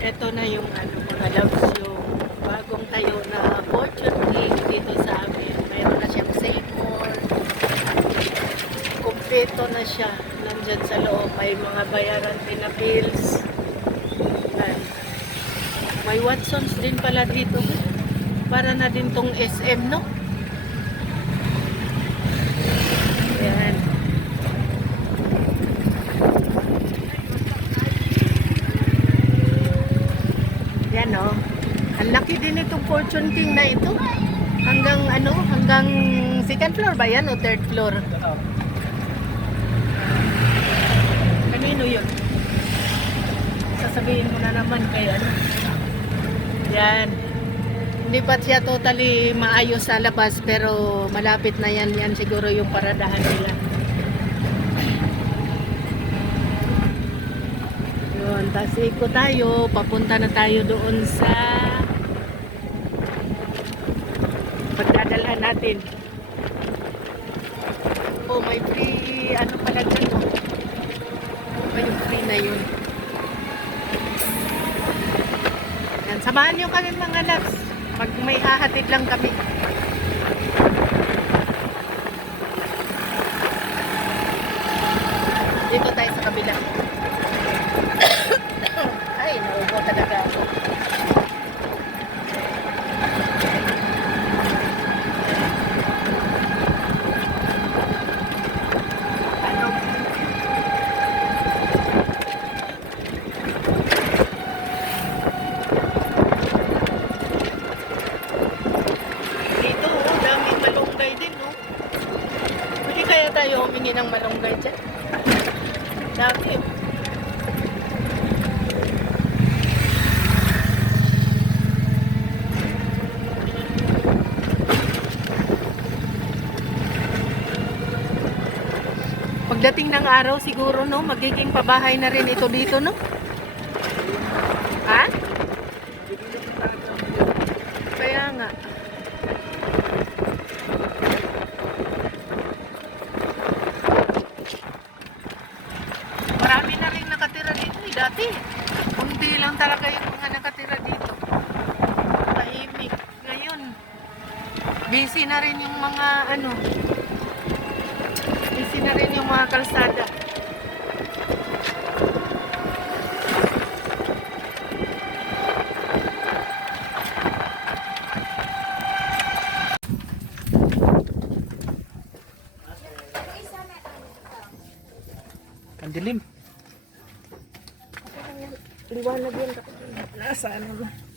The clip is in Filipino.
Ito na yung ano, mga loves, yung bagong tayo na Fortune King dito sa amin. Mayroon na siyang Seymour. Kompleto na siya. Nandyan sa loob. May mga bayaran din na bills. Ayan. May Watsons din pala dito. Para na din tong SM, no? Ayan. Yan, oh. Ang laki din itong Fortune King na ito. Hanggang ano, hanggang second floor ba yan o third floor? Kanino yun? Sasabihin mo na naman kay ano. Yan. Hindi pa siya totally maayos sa labas pero malapit na yan. Yan siguro yung paradahan nila. Yun, tapos ikot tayo. Papunta na tayo doon sa pagdadalhan natin. Oh, may free ano pala dyan, oh. May free na yun. Yan, samahan nyo kami mga loves. Pag may hahatid lang kami. Dito tayo sa kabila. Ay, naubo talaga ako. Tayo humingi ng malunggay dyan. Dami. Pagdating ng araw siguro, no, magiging pabahay na rin ito dito, no? Ha? Kaya nga. Marami na rin nakatira dito eh. Dati, kunti lang talaga yung mga nakatira dito. Tahimik. Ngayon, busy na rin yung mga ano, busy na rin yung mga kalsada. Ang dilim. Liwanag yan. Nasaan na ba?